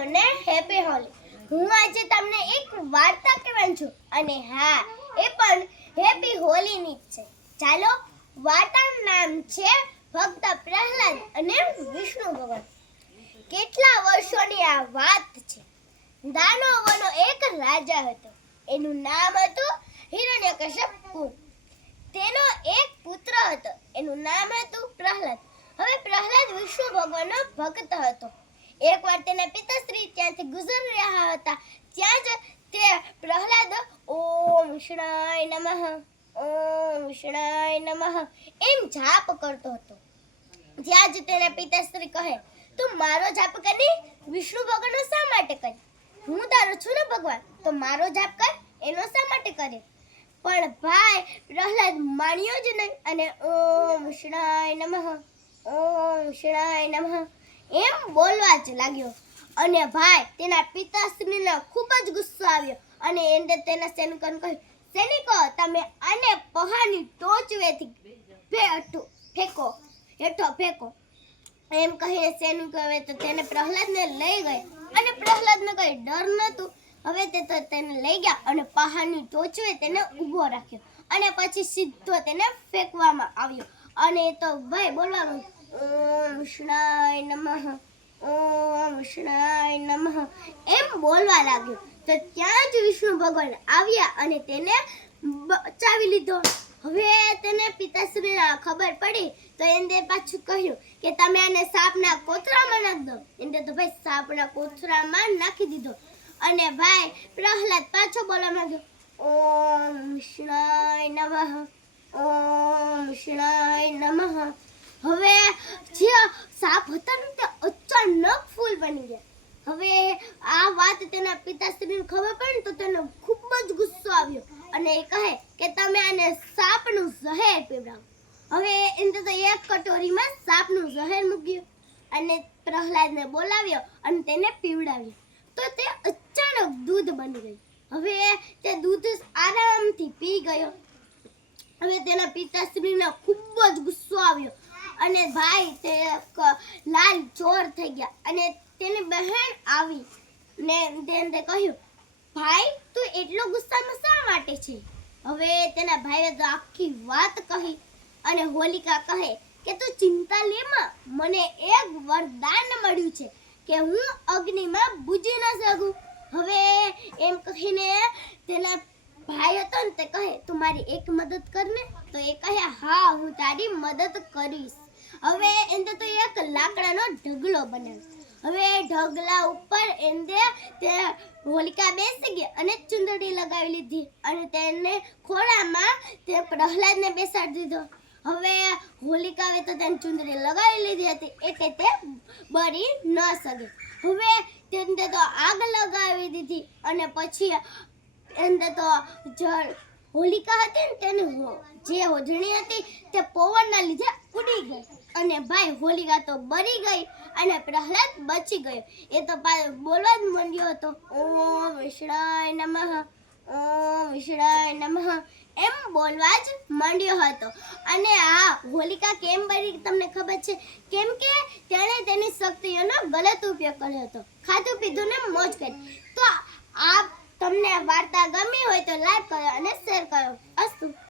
સૌને હેપી હોલી। હું આજે તમને એક વાર્તા કહેવાની છું અને હા એ પણ હેપી હોલીની જ છે। ચાલો વાર્તાનું નામ છે ભક્ત પ્રહલાદ અને વિષ્ણુ ભગવાન। કેટલા વર્ષોની આ વાત છે। દાનવોનો એક રાજા હતો, એનું નામ હતું હિરણ્યકશ્યપુ। તેનો એક પુત્ર હતો, એનું નામ હતું પ્રહલાદ। હવે પ્રહલાદ વિષ્ણુ ભગવાનનો ભક્ત હતો। એકવાર તેના પિતાશ્રી ત્યાંથી ગુજરી રહ્યા હતા, ત્યાં જ તે પ્રહલાદ ઓમ વિષ્ણાય નમઃ ઓમ વિષ્ણાય નમઃ એમ જાપ કરતો હતો। જ્યાં જ તેના પિતાશ્રી કહે, તું મારો જાપ કરી વિષ્ણુ ભગવાનનો શા માટે કરે? હું તારો છું ને ભગવાન, તો મારો જાપ કર, એનો શા માટે કરે? પણ ભાઈ પ્રહલાદ માન્યો જ નહીં અને ઓમ વિષ્ણાય નમઃ ઓમ વિષ્ણાય નમઃ એમ બોલવા જ લાગ્યો। અને ભાઈ તેના પિતાશ્રીને ખૂબ જ ગુસ્સો આવ્યો અને એને તેના સૈનિકોને કહ્યું, સૈનિકો તમે આને પહાડની ટોચવેથી હેઠો ફેંકો। એમ કહીને સૈનિકો હવે તો તેને પ્રહલાદને લઈ ગયા અને પ્રહલાદને કઈ ડર નહોતું। હવે તે તો તેને લઈ ગયા અને પહાડની ટોચે તેને ઊભો રાખ્યો અને પછી સીધો તેને ફેંકવામાં આવ્યો। અને તો ભાઈ બોલવાનું ઓમ વિષ્ણાય નમઃ ઓમ વિષ્ણાય નમઃ એમ બોલવા લાગ્યો। તો ત્યાં જ વિષ્ણુ ભગવાન આવ્યા અને તેને બચાવી લીધો। હવે તેને પિતાશ્રીને ખબર પડી તો એને પાછું કહ્યું કે તમે આને સાપના કોથળામાં નાખી દો। એને તો ભાઈ સાપના કોથળામાં નાખી દીધો અને ભાઈ પ્રહલાદ પાછો બોલવા માંગ્યો ઓમ વિષ્ણાય નમઃ ઓમ વિષ્ણાય નમઃ। હવે જે સાપ હતા ને તે અચાનક ફૂલ બની ગયા। હવે આ વાત તેના પિતાશ્રીને ખબર પડી તો તેને ખૂબ જ ગુસ્સો આવ્યો અને એ કહે કે તમે આને સાપનું ઝહેર પીવડાવો। હવે એને તો એક કટોરીમાં સાપનું ઝહેર મૂક્યું અને પ્રહલાદને બોલાવ્યો અને તેને પીવડાવ્યો તો તે અચાનક દૂધ બની ગયું। હવે તે દૂધ આરામથી પી ગયો। હવે તેના પિતાશ્રીને ખૂબ જ ગુસ્સો આવ્યો અને ભાઈ તે લાલ ચોર થઈ ગયા અને તેની બહેન આવી ને તેને કહ્યું, ભાઈ તું એટલો ગુસ્સામાં શા માટે છે? હવે તેના ભાઈએ તો આખી વાત કહી અને હોલિકા કહે કે તું ચિંતા લેમાં, મને એક વરદાન મળ્યું છે કે હું અગ્નિમાં બુજી ન શકું। હવે એમ કહીને તેના ભાઈ હતો ને તે કહે તું મારી એક મદદ કરને? તો એ કહે હા હું તારી મદદ કરીશ। હવે એને તો એક લાકડાનો ઢગલો બનાવ્યો। હવે ઢગલા ઉપર એને તે હોલિકા બેસી ગઈ અને ચુંદડી લગાવી લીધી અને તેને ખોળામાં તે પ્રહલાદને બેસાડી દીધો। હવે હોલિકાએ તો તેને ચુંદડી લગાવી લીધી હતી એટલે તે બળી ન શકે। હવે તેને તો આગ લગાવી દીધી અને પછી એને તો હોલિકા હતી ને તેની જે ઓઢણી હતી તે પવનના લીધે ઉડી ગઈ અને ભાઈ હોલિકા તો બળી ગઈ અને પ્રહલાદ બચી ગયો। એ તો બોલવા જ માંડ્યો હતો ઓમ વિષ્ણાય નમઃ ઓમ વિષ્ણાય નમઃ એમ બોલવા જ માંડ્યો હતો। અને આ હોલિકા કેમ બળી તમને ખબર છે? કેમ કે તેણે તેની શક્તિઓનો ગલત ઉપયોગ કર્યો હતો, ખાધું પીધું ને મોજ કરી। તો આ તમને વાર્તા ગમી હોય તો લાઈક કરો અને શેર કરો। અસ્તુ।